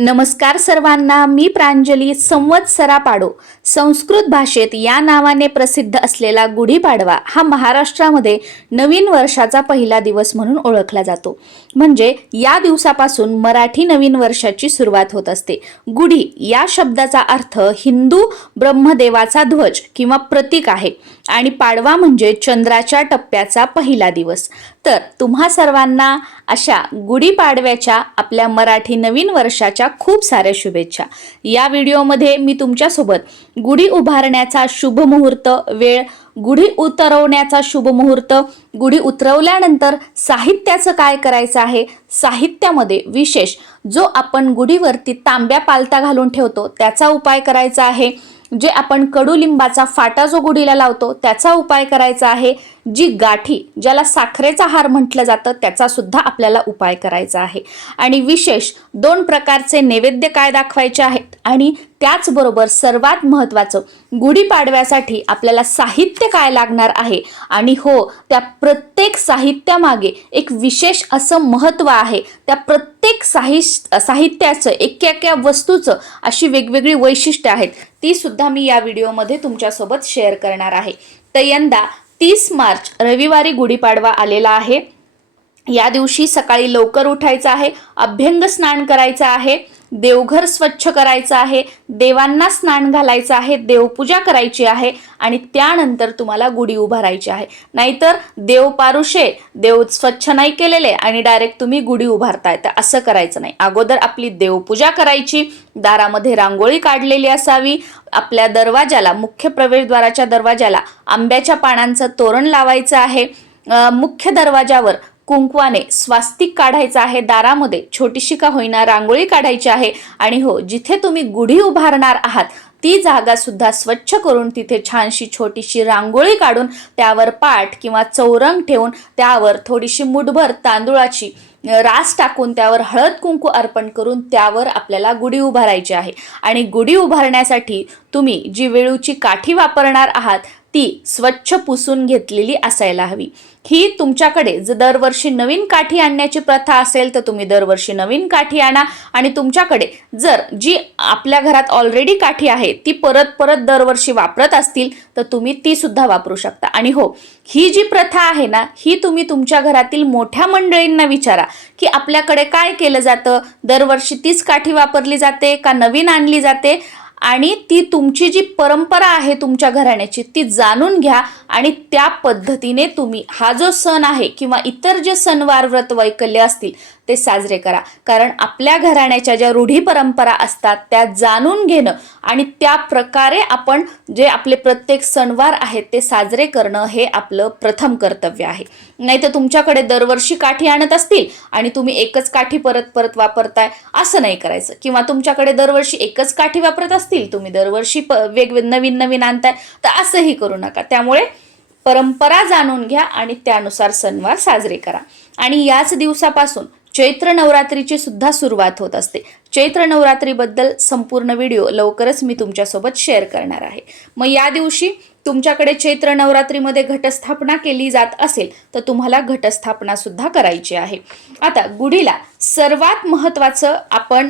नमस्कार सर्वांना मी प्रांजली संवत्सरा पाडो संस्कृत भाषेत या नावाने प्रसिद्ध असलेला गुढीपाडवा हा महाराष्ट्रामध्ये नवीन वर्षाचा पहिला दिवस म्हणून ओळखला जातो. म्हणजे या दिवसापासून मराठी नवीन वर्षाची सुरुवात होत असते. गुढी या शब्दाचा अर्थ हिंदू ब्रह्मदेवाचा ध्वज किंवा प्रतीक आहे. आणि पाडवा म्हणजे चंद्राच्या टप्प्याचा पहिला दिवस. तर तुम्हा सर्वांना अशा गुढीपाडव्याच्या आपल्या मराठी नवीन वर्षाच्या खूप साऱ्या शुभेच्छा. या व्हिडिओमध्ये मी तुमच्यासोबत गुढी उभारण्याचा शुभ मुहूर्त वेळ गुढी उतरवण्याचा शुभ मुहूर्त गुढी उतरवल्यानंतर साहित्याचं काय करायचं आहे साहित्यामध्ये विशेष जो आपण गुढीवरती तांब्या पालता घालून ठेवतो त्याचा उपाय करायचा आहे. जे आपण कडुलिंबाचा फाटा जो गुढीला लावतो त्याचा उपाय करायचा आहे. जी गाठी ज्याला साखरेचा हार म्हटलं जातं त्याचा सुद्धा आपल्याला उपाय करायचा आहे. आणि विशेष दोन प्रकारचे नैवेद्य काय दाखवायचे आहेत? आणि त्याचबरोबर सर्वात महत्त्वाचं गुढीपाडव्यासाठी आपल्याला साहित्य काय लागणार आहे? आणि हो त्या प्रत्येक साहित्यामागे एक विशेष असं महत्त्व आहे. त्या प्रत्येक साहि साहित्याचं एक्या एक्या वस्तूचं अशी वेगवेगळी वैशिष्ट्य आहेत. ती सुद्धा मी या व्हिडिओमध्ये तुमच्यासोबत शेअर करणार आहे. तर यंदा तीस मार्च रविवारी गुढीपाडवा आलेला आहे. या दिवशी सकाळी लवकर उठायचं आहे अभ्यंग स्नान करायचं आहे. देवघर स्वच्छ करायचं आहे देवांना स्नान घालायचं आहे देवपूजा करायची आहे आणि त्यानंतर तुम्हाला गुढी उभारायची आहे. नाहीतर देव पारुषे देव स्वच्छ नाही केलेले आणि डायरेक्ट तुम्ही गुढी उभारताय. तर असं करायचं नाही. अगोदर आपली देवपूजा करायची दारामध्ये रांगोळी काढलेली असावी आपल्या दरवाजाला मुख्य प्रवेशद्वाराच्या दरवाजाला आंब्याच्या पानांचं तोरण लावायचं आहे. मुख्य दरवाजावर कुंकवाने स्वास्तिक काढायचं आहे दारामध्ये छोटीशी का होईना रांगोळी काढायची आहे. आणि हो जिथे तुम्ही गुढी उभारणार आहात ती जागा सुद्धा स्वच्छ करून तिथे छानशी छोटीशी रांगोळी काढून त्यावर पाट किंवा चौरंग ठेवून त्यावर थोडीशी मुठभर तांदूळाची रास टाकून त्यावर हळद कुंकू अर्पण करून त्यावर आपल्याला गुढी उभारायची आहे. आणि गुढी उभारण्यासाठी तुम्ही जी वेळूची काठी वापरणार आहात ती स्वच्छ पुसून घेतलेली असायला हवी. ही तुमच्याकडे जर दरवर्षी नवीन काठी आणण्याची प्रथा असेल तर तुम्ही दरवर्षी नवीन काठी आणा. आणि तुमच्याकडे जर जी आपल्या घरात ऑलरेडी काठी आहे ती परत परत दरवर्षी वापरत असतील तर तुम्ही ती सुद्धा वापरू शकता. आणि हो ही जी प्रथा आहे ना ही तुम्ही तुमच्या घरातील मोठ्या मंडळींना विचारा की आपल्याकडे काय केलं जातं? दरवर्षी तीच काठी वापरली जाते का नवीन आणली जाते? आणि ती तुमची जी परंपरा आहे तुमच्या घराण्याची ती जाणून घ्या आणि त्या पद्धतीने तुम्ही हा जो सण आहे किंवा इतर जे सणवार व्रत वैकल्य असतील ते साजरे करा. कारण आपल्या घराण्याच्या ज्या रूढी परंपरा असतात त्या जाणून घेणं आणि त्या प्रकारे आपण जे आपले प्रत्येक सणवार आहेत ते साजरे करणं हे आपलं प्रथम कर्तव्य आहे. नाही तर तुमच्याकडे दरवर्षी काठी आणत असतील आणि तुम्ही एकच काठी परत परत वापरताय असं नाही करायचं. किंवा तुमच्याकडे दरवर्षी एकच काठी वापरत असतील तुम्ही दरवर्षी प वेगवेग नवीन नवीन आणताय तर असंही करू नका. त्यामुळे परंपरा जाणून घ्या आणि त्यानुसार सणवार साजरे करा. आणि याच दिवसापासून चैत्र नवरात्रीची सुद्धा सुरुवात होत असते. चैत्र नवरात्रीबद्दल संपूर्ण व्हिडिओ लवकरच मी तुमच्यासोबत शेअर करणार आहे. मग या दिवशी तुमच्याकडे चैत्र नवरात्रीमध्ये घटस्थापना केली जात असेल तर तुम्हाला घटस्थापना सुद्धा करायची आहे. आता गुढीला सर्वात महत्त्वाचं आपण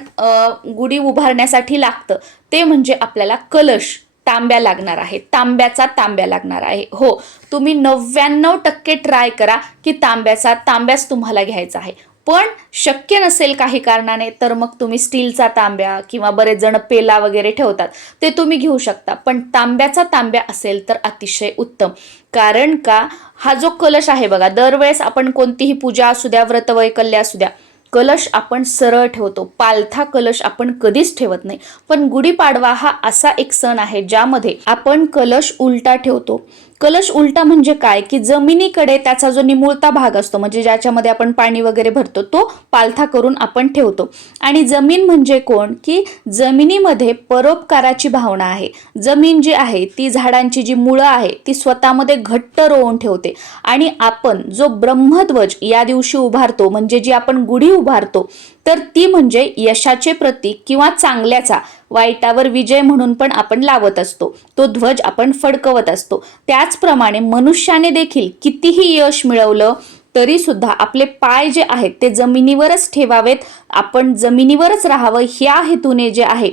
गुढी उभारण्यासाठी लागतं ते म्हणजे आपल्याला कलश तांब्या लागणार आहे तांब्याचा तांब्या लागणार आहे. हो तुम्ही नव्याण्णव टक्के ट्राय करा की तांब्याचा तांब्याच तुम्हाला घ्यायचा आहे. पण शक्य नसेल काही कारणाने तर मग तुम्ही स्टीलचा तांब्या किंवा बरेच जण पेला वगैरे ठेवतात ते तुम्ही घेऊ शकता. पण तांब्याचा तांब्या असेल तर अतिशय उत्तम. कारण का? हा जो कलश आहे बघा दरवेळेस आपण कोणतीही पूजा असू द्या व्रतवैकल्य असू द्या कलश आपण सरळ ठेवतो. पालथा कलश आपण कधीच ठेवत नाही. पण गुढीपाडवा हा असा एक सण आहे ज्यामध्ये आपण कलश उलटा ठेवतो. कलश उलटा म्हणजे काय? की जमिनीकडे त्याचा जो निमुळता भाग असतो म्हणजे ज्याच्यामध्ये आपण पाणी वगैरे भरतो तो पालथा करून आपण ठेवतो. आणि जमीन म्हणजे कोण? की जमिनीमध्ये परोपकाराची भावना आहे. जमीन जी आहे ती झाडांची जी मुळं आहे ती स्वतःमध्ये घट्ट रोवून ठेवते. आणि आपण जो ब्रह्मध्वज या दिवशी उभारतो म्हणजे जी आपण गुढी उभारतो तर ती म्हणजे यशाचे प्रतीक किंवा चांगल्याचा वाईटावर विजय म्हणून पण आपण लावत असतो. तो ध्वज आपण फडकवत असतो. त्याचप्रमाणे मनुष्याने देखील कितीही यश मिळवलं तरी सुद्धा आपले पाय जे आहेत ते जमिनीवरच ठेवावेत. आपण जमिनीवरच राहावं ह्या हेतूने जे आहे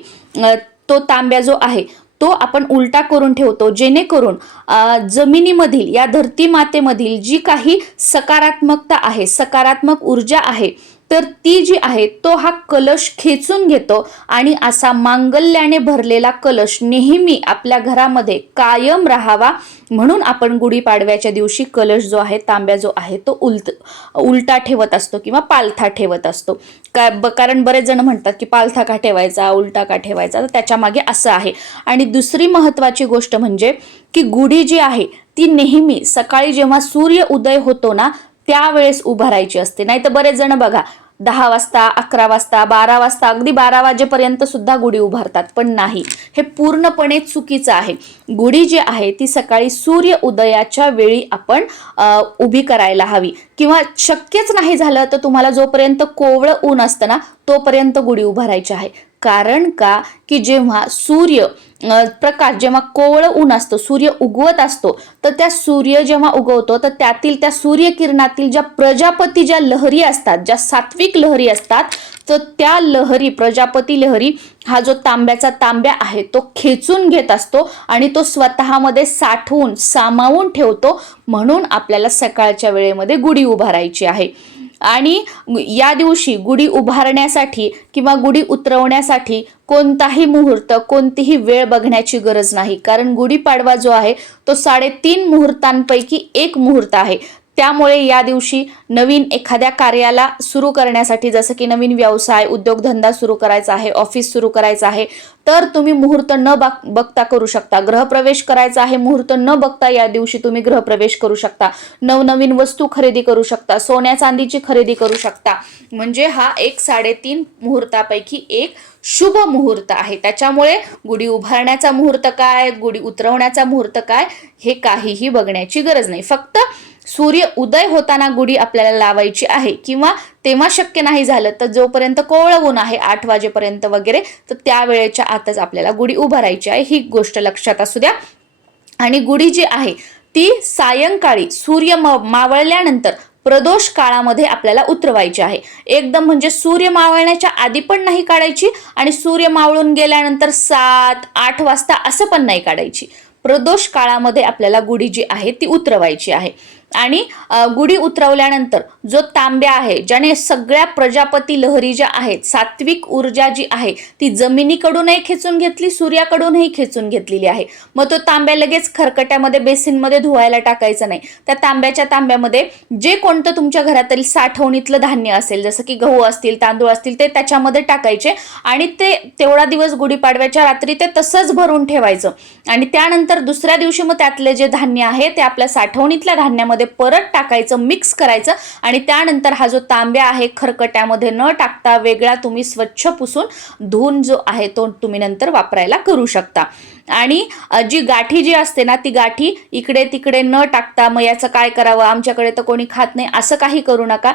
तो तांब्या जो आहे तो आपण उलटा करून ठेवतो. जेणेकरून जमिनीमधील या धरती मातेमधील जी काही सकारात्मकता आहे सकारात्मक ऊर्जा आहे तर ती जी आहे तो हा कलश खेचून घेतो आणि असा मांगल्याने भरलेला कलश नेहमी आपल्या घरामध्ये कायम राहावा म्हणून आपण गुढीपाडव्याच्या दिवशी कलश जो आहे तांब्या जो आहे तो उलट उलटा ठेवत असतो किंवा पालथा ठेवत असतो. का ब कारण बरेच जण म्हणतात की पालथा का ठेवायचा उलटा का ठेवायचा? तर त्याच्यामागे असं आहे. आणि दुसरी महत्त्वाची गोष्ट म्हणजे की गुढी जी आहे ती नेहमी सकाळी जेव्हा सूर्य उदय होतो ना त्यावेळेस उभारायची असते. नाही तर बरेच जण बघा दहा वाजता अकरा वाजता बारा वाजता अगदी बारा वाजेपर्यंत सुद्धा गुढी उभारतात. पण नाही. हे पूर्णपणे चुकीचं आहे. गुढी जी आहे ती सकाळी सूर्य उदयाच्या वेळी आपण उभी करायला हवी. किंवा शक्यच नाही झालं तर तुम्हाला जोपर्यंत कोवळं ऊन असतं ना तोपर्यंत गुढी उभारायची आहे. कारण का? की जेव्हा सूर्य प्रकाश जेव्हा कोवळ ऊन असतं सूर्य उगवत असतो तर त्या सूर्य जेव्हा उगवतो तर त्यातील त्या सूर्यकिरणातील ज्या प्रजापती ज्या लहरी असतात ज्या सात्विक लहरी असतात तर त्या लहरी प्रजापती लहरी हा जो तांब्याचा तांब्या आहे तो खेचून घेत असतो आणि तो स्वतःमध्ये साठवून सामावून ठेवतो. म्हणून आपल्याला सकाळच्या वेळेमध्ये गुढी उभारायची आहे. आणि या दिवशी गुढी उभारण्यासाठी किंवा गुढी उतरवण्यासाठी कोणताही मुहूर्त कोणतीही वेळ बघण्याची गरज नाही. कारण गुढीपाडवा जो आहे तो साडेतीन मुहूर्तांपैकी एक मुहूर्त आहे. त्यामुळे या दिवशी नवीन एखाद्या कार्याला सुरू करण्यासाठी जसं की नवीन व्यवसाय उद्योगधंदा सुरू करायचा आहे ऑफिस सुरू करायचं आहे तर तुम्ही मुहूर्त न बघ बघता करू शकता. ग्रहप्रवेश करायचा आहे मुहूर्त न बघता या दिवशी तुम्ही ग्रहप्रवेश करू शकता. नवनवीन वस्तू खरेदी करू शकता सोन्या चांदीची खरेदी करू शकता. म्हणजे हा एक साडेतीन मुहूर्तापैकी एक शुभ मुहूर्त आहे. त्याच्यामुळे गुढी उभारण्याचा मुहूर्त काय गुढी उतरवण्याचा मुहूर्त काय हे काहीही बघण्याची गरज नाही. फक्त सूर्य उदय होताना गुढी आपल्याला लावायची आहे किंवा तेव्हा शक्य नाही झालं तर जोपर्यंत कोवळं ऊन आहे आठ वाजेपर्यंत वगैरे तर त्यावेळेच्या आतच आपल्याला गुढी उभारायची आहे. ही गोष्ट लक्षात असू द्या. आणि गुढी जी आहे ती सायंकाळी सूर्य म मावळल्यानंतर प्रदोष काळामध्ये आपल्याला उतरवायची आहे. एकदम म्हणजे सूर्य मावळण्याच्या आधी पण नाही काढायची आणि सूर्य मावळून गेल्यानंतर सात आठ वाजता असं पण नाही काढायची. प्रदोष काळामध्ये आपल्याला गुढी जी आहे ती उतरवायची आहे. आणि गुढी उतरवल्यानंतर जो तांब्या आहे ज्याने सगळ्या प्रजापती लहरी ज्या आहेत सात्विक ऊर्जा जी आहे ती जमिनीकडूनही खेचून घेतली सूर्याकडूनही खेचून घेतलेली आहे. मग तो तांब्या लगेच खरकट्यामध्ये बेसिनमध्ये धुवायला टाकायचा नाही. त्या तांब्याच्या तांब्यामध्ये जे कोणतं तुमच्या घरातील साठवणीतलं धान्य असेल जसं की गहू असतील तांदूळ असतील ते त्याच्यामध्ये टाकायचे आणि ते तेवढा दिवस गुढीपाडव्याच्या रात्री ते तसंच भरून ठेवायचं. आणि त्यानंतर दुसऱ्या दिवशी मग त्यातले जे धान्य आहे ते आपल्या साठवणीतल्या धान्यामध्ये परत टाकायचं मिक्स करायचं आणि त्यानंतर हा जो तांब्या आहे खरकट्यामध्ये न टाकता वेगळा तुम्ही स्वच्छ पुसून धुवून जो आहे तो तुम्ही नंतर वापरायला करू शकता. आणि जी गाठी जी असते ना ती गाठी इकडे तिकडे न टाकता मग याचं काय करावं? आमच्याकडे तर कोणी खात नाही असं काही करू नका.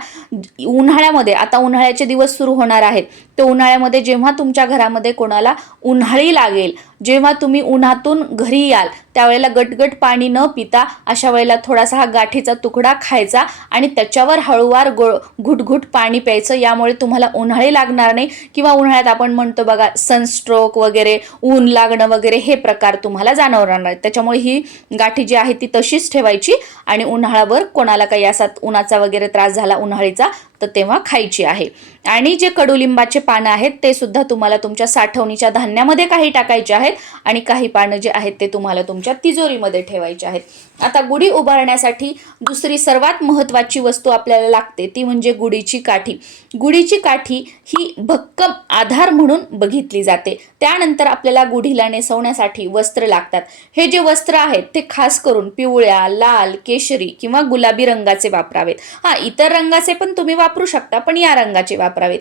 उन्हाळ्यामध्ये आता उन्हाळ्याचे दिवस सुरू होणार आहेत. तर उन्हाळ्यामध्ये जेव्हा तुमच्या घरामध्ये कोणाला उन्हाळी लागेल जेव्हा तुम्ही उन्हातून घरी याल त्यावेळेला गटगट पाणी न पिता अशा वेळेला थोडासा हा गाठीचा तुकडा खायचा आणि त्याच्यावर हळूवार गो घुटघुट पाणी प्यायचं. यामुळे तुम्हाला उन्हाळी लागणार नाही किंवा उन्हाळ्यात आपण म्हणतो बघा सनस्ट्रोक वगैरे ऊन लागणं वगैरे हे प्रकार तुम्हाला जाणवणार नाही त्याच्यामुळे ही गाठी जी आहे ती तशीच ठेवायची आणि उन्हाळ्यावर कोणाला काही असा उन्हाचा वगैरे त्रास झाला उन्हाळीचा तर तेव्हा खायची आहे. आणि जे कडुलिंबाचे पानं आहेत ते सुद्धा तुम्हाला तुमच्या साठवणीच्या धान्यामध्ये काही टाकायचे आहेत आणि काही पानं जे आहेत ते तुम्हाला तुमच्या तिजोरीमध्ये ठेवायचे आहेत. आता गुढी उभारण्यासाठी दुसरी सर्वात महत्त्वाची वस्तू आपल्याला लागते ती म्हणजे गुढीची काठी. गुढीची काठी ही भक्कम आधार म्हणून बघितली जाते. त्यानंतर आपल्याला गुढीला नेसवण्यासाठी वस्त्र लागतात. हे जे वस्त्र आहेत ते खास करून पिवळ्या लाल केशरी किंवा गुलाबी रंगाचे वापरावेत. हा इतर रंगाचे पण तुम्ही वापरू शकता पण या रंगाचे वापरावेत.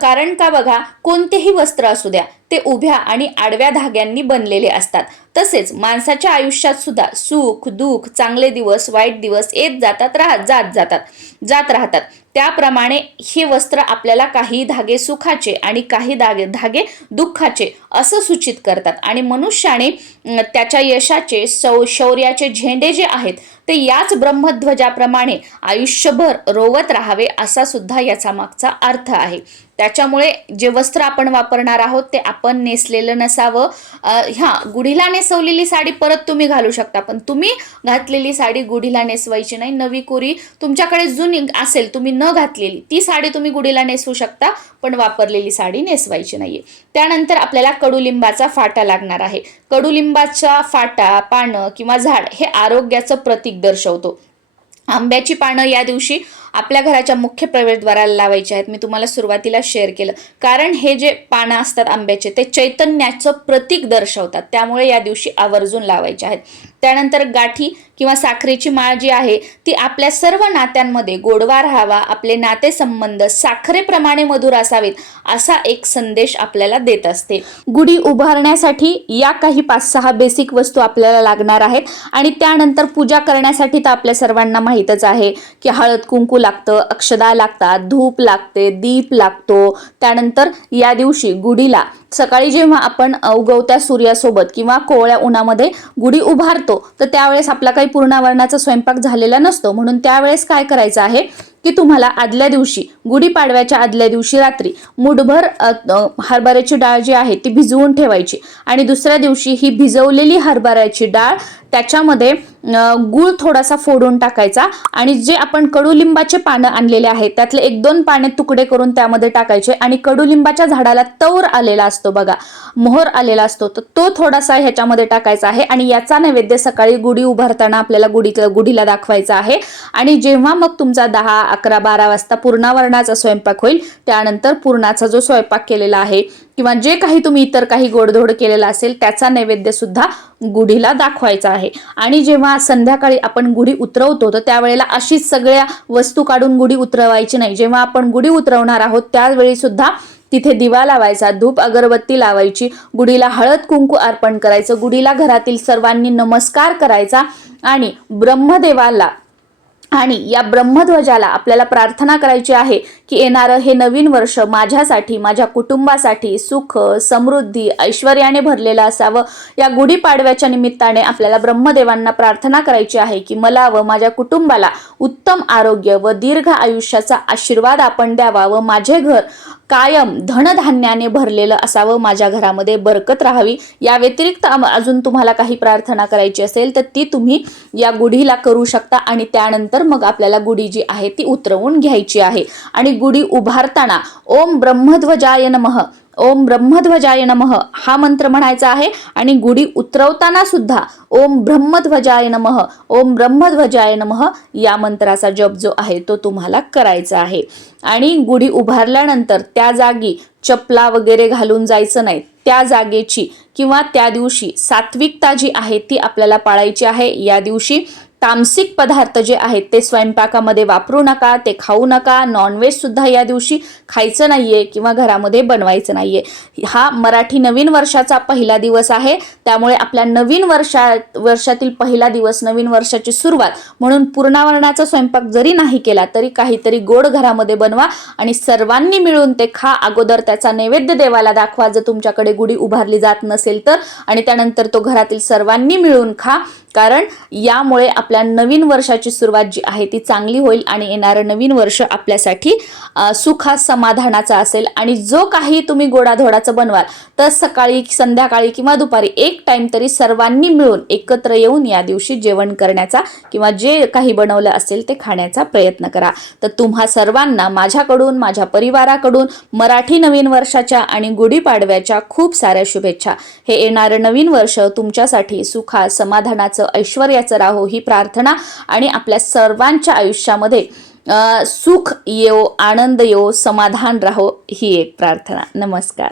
कारण का बघा कोणतेही वस्त्र असू द्या ते उभ्या आणि आडव्या धाग्यांनी बनलेले असतात. तसेच माणसाच्या आयुष्यात सुद्धा सुख दुःख चांगले दिवस वाईट दिवस येत जातात राहत जात जातात जात राहतात. त्याप्रमाणे हे वस्त्र आपल्याला काही धागे सुखाचे आणि काही धागे धागे दुःखाचे असं सूचित करतात. आणि मनुष्याने त्याच्या यशाचे सौ शौर्याचे झेंडे जे आहेत ते याच ब्रह्मध्वजाप्रमाणे आयुष्यभर रोवत राहावे असा सुद्धा याचा मागचा अर्थ आहे. त्याच्यामुळे जे वस्त्र आपण वापरणार आहोत ते आपण नेसलेलं नसावं. ह्या गुढीला नेसवलेली साडी परत तुम्ही घालू शकता पण तुम्ही घातलेली साडी गुढीला नेसवायची नाही. नवी कोरी तुमच्याकडे जुनी असेल तुम्ही न घातलेली ती साडी तुम्ही गुढीला नेसवू शकता पण वापरलेली साडी नेसवायची नाहीये. त्यानंतर आपल्याला कडुलिंबाचा फाटा लागणार आहे. कडुलिंबाचा फाटा पानं किंवा झाड हे आरोग्याचं प्रतीक दर्शवतो. आंब्याची पानं या दिवशी आपल्या घराच्या मुख्य प्रवेशद्वाराला लावायची आहेत. मी तुम्हाला सुरुवातीला शेअर केलं. कारण हे जे पानं असतात आंब्याचे ते चैतन्याचं प्रतीक दर्शवतात. त्यामुळे या दिवशी आवर्जून लावायचे आहेत. त्यानंतर गाठी किंवा साखरेची माळ जी आहे ती आपल्या सर्व नात्यांमध्ये गोडवा राहावा आपले नातेसंबंध साखरेप्रमाणे मधुर असावेत असा एक संदेश आपल्याला देत असते. गुढी उभारण्यासाठी या काही पाच सहा बेसिक वस्तू आपल्याला लागणार आहेत आणि त्यानंतर पूजा करण्यासाठी तर आपल्या सर्वांना माहीतच आहे की हळद कुंकू लागतं अक्षदा लागतात धूप लागते दीप लागतो. त्यानंतर या दिवशी गुढीला सकाळी जेव्हा आपण उगवत्या सूर्यासोबत किंवा कोवळ्या उन्हामध्ये गुढी उभारतो तर त्यावेळेस आपला काही पूर्णावरणाचा स्वयंपाक झालेला नसतो. म्हणून त्यावेळेस काय करायचं आहे की तुम्हाला आदल्या दिवशी गुढीपाडव्याच्या आदल्या दिवशी रात्री मुठभर हरभऱ्याची डाळ जी आहे ती भिजवून ठेवायची. आणि दुसऱ्या दिवशी ही भिजवलेली हरभऱ्याची डाळ त्याच्यामध्ये गूळ थोडासा फोडून टाकायचा आणि जे आपण कडुलिंबाचे पानं आणलेले आहेत त्यातले एक दोन पाने तुकडे करून त्यामध्ये टाकायचे आणि कडुलिंबाच्या झाडाला तौर आलेला असतो बघा मोहर आलेला असतो तर तो थोडासा ह्याच्यामध्ये टाकायचा आहे आणि याचा नैवेद्य सकाळी गुढी उभारताना आपल्याला गुढी गुढीला दाखवायचा आहे. आणि जेव्हा मग तुमचा दहा अकरा बारा वाजता पूर्णावरणाचा स्वयंपाक होईल त्यानंतर पूर्णाचा जो स्वयंपाक केलेला आहे किंवा जे काही तुम्ही इतर काही गोडधोड केलेला असेल त्याचा नैवेद्य सुद्धा गुढीला दाखवायचा आहे. आणि जेव्हा संध्याकाळी आपण गुढी उतरवतो तर त्यावेळेला अशीच सगळ्या वस्तू काढून गुढी उतरवायची नाही. जेव्हा आपण गुढी उतरवणार आहोत त्यावेळी सुद्धा तिथे दिवा लावायचा धूप अगरबत्ती लावायची गुढीला हळद कुंकू अर्पण करायचं गुढीला घरातील सर्वांनी नमस्कार करायचा आणि ब्रह्मदेवाला आणि या ब्रह्मध्वजाला आपल्याला प्रार्थना करायची आहे की येणारं हे नवीन वर्ष माझ्यासाठी माझ्या कुटुंबासाठी सुख समृद्धी ऐश्वर्याने भरलेलं असावं. या गुढीपाडव्याच्या निमित्ताने आपल्याला ब्रह्मदेवांना प्रार्थना करायची आहे की मला व माझ्या कुटुंबाला उत्तम आरोग्य व दीर्घ आयुष्याचा आशीर्वाद आपण द्यावा व माझे घर कायम धनधान्याने भरलेलं असावं माझ्या घरामध्ये बरकत राहावी या व्यतिरिक्त अजून तुम्हाला काही प्रार्थना करायची असेल तर ती तुम्ही या गुढीला करू शकता आणि त्यानंतर मग आपल्याला गुढी जी आहे ती उतरवून घ्यायची आहे. आणि गुढी उभारताना ओम ब्रह्मध्वजाय नमः ओम ब्रह्मध्वजाय नमः. हा मंत्र म्हणायचा आहे आणि गुढी उतरवताना सुद्धा ओम ब्रह्मध्वजाय नमः ओम ब्रह्मध्वजाय नमः या मंत्राचा जप जो आहे तो तुम्हाला करायचा आहे. आणि गुढी उभारल्यानंतर त्या जागी चपला वगैरे घालून जायचं नाही. त्या जागेची किंवा त्या दिवशी सात्विकता जी आहे ती आपल्याला पाळायची आहे. या दिवशी तामसिक पदार्थ जे आहेत ते स्वयंपाकामध्ये वापरू नका ते खाऊ नका नॉनव्हेज सुद्धा या दिवशी खायचं नाहीये किंवा घरामध्ये बनवायचं नाहीये. हा मराठी नवीन वर्षाचा पहिला दिवस आहे त्यामुळे आपल्या नवीन वर्षा वर्षातील पहिला दिवस नवीन वर्षाची सुरुवात म्हणून पूर्णावरणाचा स्वयंपाक जरी नाही केला तरी काहीतरी गोड घरामध्ये बनवा आणि सर्वांनी मिळून ते खा. अगोदर त्याचा नैवेद्य देवाला दाखवा. जर तुमच्याकडे गुढी उभारली जात नसेल तर आणि त्यानंतर तो घरातील सर्वांनी मिळून खा. कारण यामुळे आपल्या नवीन वर्षाची सुरुवात जी आहे ती चांगली होईल आणि येणारं नवीन वर्ष आपल्यासाठी सुखा समाधानाचा असेल. आणि जो काही तुम्ही गोडाधोडाचं बनवाल तर सकाळी संध्याकाळी किंवा दुपारी एक टाइम तरी सर्वांनी मिळून एकत्र येऊन या दिवशी जेवण करण्याचा किंवा जे काही बनवलं असेल ते खाण्याचा प्रयत्न करा. तर तुम्हा सर्वांना माझ्याकडून माझ्या परिवाराकडून मराठी नवीन वर्षाच्या आणि गुढीपाडव्याच्या खूप साऱ्या शुभेच्छा. हे येणारं नवीन वर्ष तुमच्यासाठी सुखा समाधानाचं ऐश्वर्याचं राहो ही प्रार्थना आणि आपल्या सर्वांच्या आयुष्यामध्ये सुख येवो आनंद येवो समाधान राहो ही एक प्रार्थना. नमस्कार.